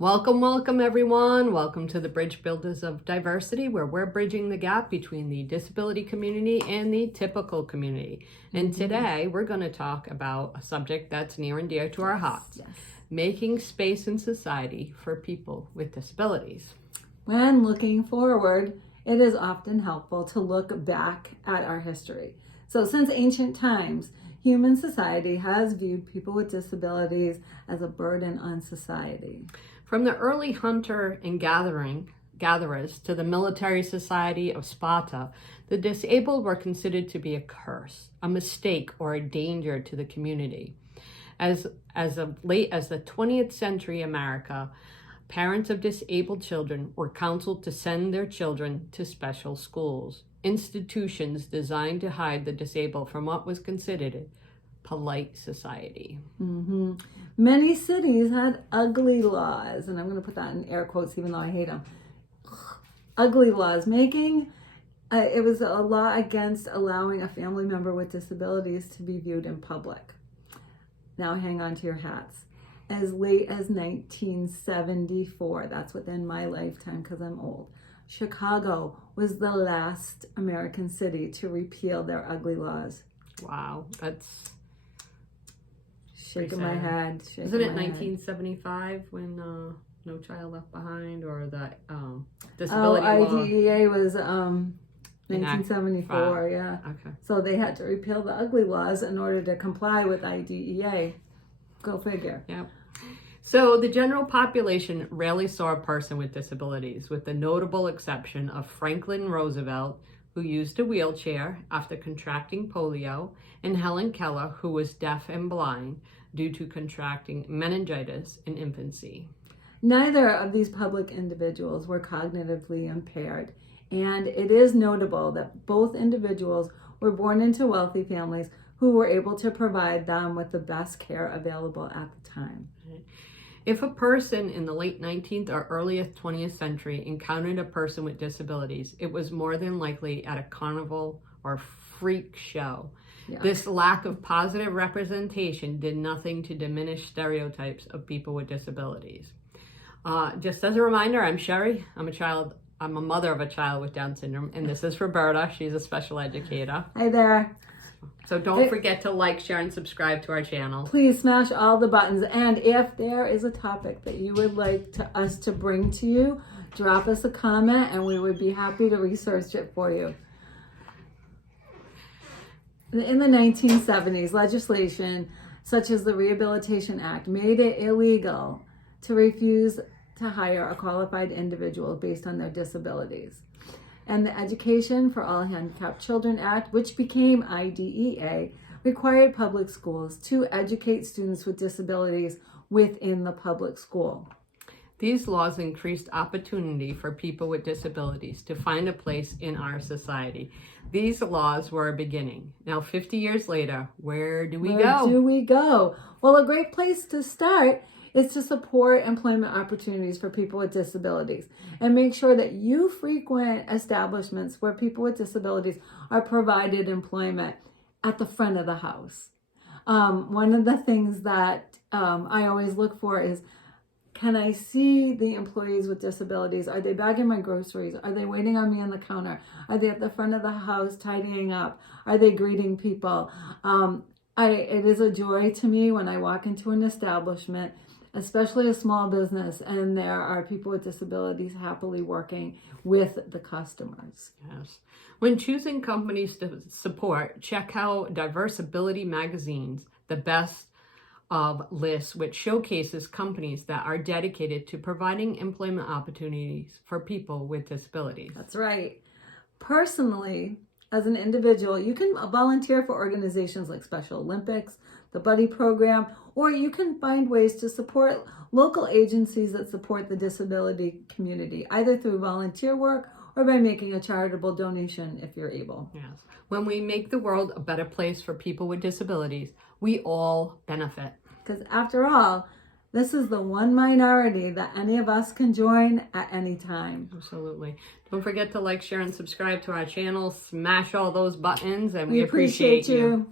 Welcome, welcome everyone. Welcome to the Bridge Builders of Diversity, where we're bridging the gap between the disability community and the typical community. And today we're going to talk about a subject that's near and dear to our hearts, making space in society for people with disabilities. When looking forward, it is often helpful to look back at our history. So since ancient times, human society has viewed people with disabilities as a burden on society. From the early hunter and gatherers to the military society of Sparta, the disabled were considered to be a curse, a mistake, or a danger to the community. As late as the 20th century America, parents of disabled children were counseled to send their children to special schools, institutions designed to hide the disabled from what was considered polite society. Many cities had ugly laws, and I'm going to put that in air quotes even though I hate them. Ugly laws, making it was a law against allowing a family member with disabilities to be viewed in public. Now hang on to your hats. As late as 1974, that's within my lifetime because I'm old, Chicago was the last American city to repeal their ugly laws. Wow, that's shaking my head. Isn't it 1975 when No Child Left Behind, or the disability law? IDEA was 1974, yeah. Okay. So they had to repeal the ugly laws in order to comply with IDEA. Go figure. Yeah. So the general population rarely saw a person with disabilities, with the notable exception of Franklin Roosevelt, who used a wheelchair after contracting polio, and Helen Keller, who was deaf and blind due to contracting meningitis in infancy. Neither of these public individuals were cognitively impaired, and it is notable that both individuals were born into wealthy families who were able to provide them with the best care available at the time. If a person in the late 19th or earliest 20th century encountered a person with disabilities, it was more than likely at a carnival or freak show. Yeah. This lack of positive representation did nothing to diminish stereotypes of people with disabilities. Just as a reminder, I'm Sherry. I'm a mother of a child with Down syndrome, and this is Roberta. She's a special educator. Hi there. So don't forget to like, share, and subscribe to our channel. Please smash all the buttons. And if there is a topic that you would like us to bring to you, drop us a comment and we would be happy to research it for you. In the 1970s, legislation such as the Rehabilitation Act made it illegal to refuse to hire a qualified individual based on their disabilities. And the Education for All Handicapped Children Act, which became IDEA, required public schools to educate students with disabilities within the public school. These laws increased opportunity for people with disabilities to find a place in our society. These laws were a beginning. Now, 50 years later, where do we go? Where do we go? Well, a great place to start is to support employment opportunities for people with disabilities and make sure that you frequent establishments where people with disabilities are provided employment at the front of the house. One of the things that I always look for is, can I see the employees with disabilities? Are they bagging my groceries? Are they waiting on me on the counter? Are they at the front of the house tidying up? Are they greeting people? It is a joy to me when I walk into an establishment, especially a small business, and there are people with disabilities happily working with the customers. Yes. When choosing companies to support, check out Diversability Magazine's The Best of lists, which showcases companies that are dedicated to providing employment opportunities for people with disabilities. That's right. Personally, as an individual, you can volunteer for organizations like Special Olympics, the Buddy Program, or you can find ways to support local agencies that support the disability community, either through volunteer work or by making a charitable donation if you're able. Yes. When we make the world a better place for people with disabilities, we all benefit. Because after all, this is the one minority that any of us can join at any time. Absolutely. Don't forget to like, share, and subscribe to our channel. Smash all those buttons, and we appreciate you.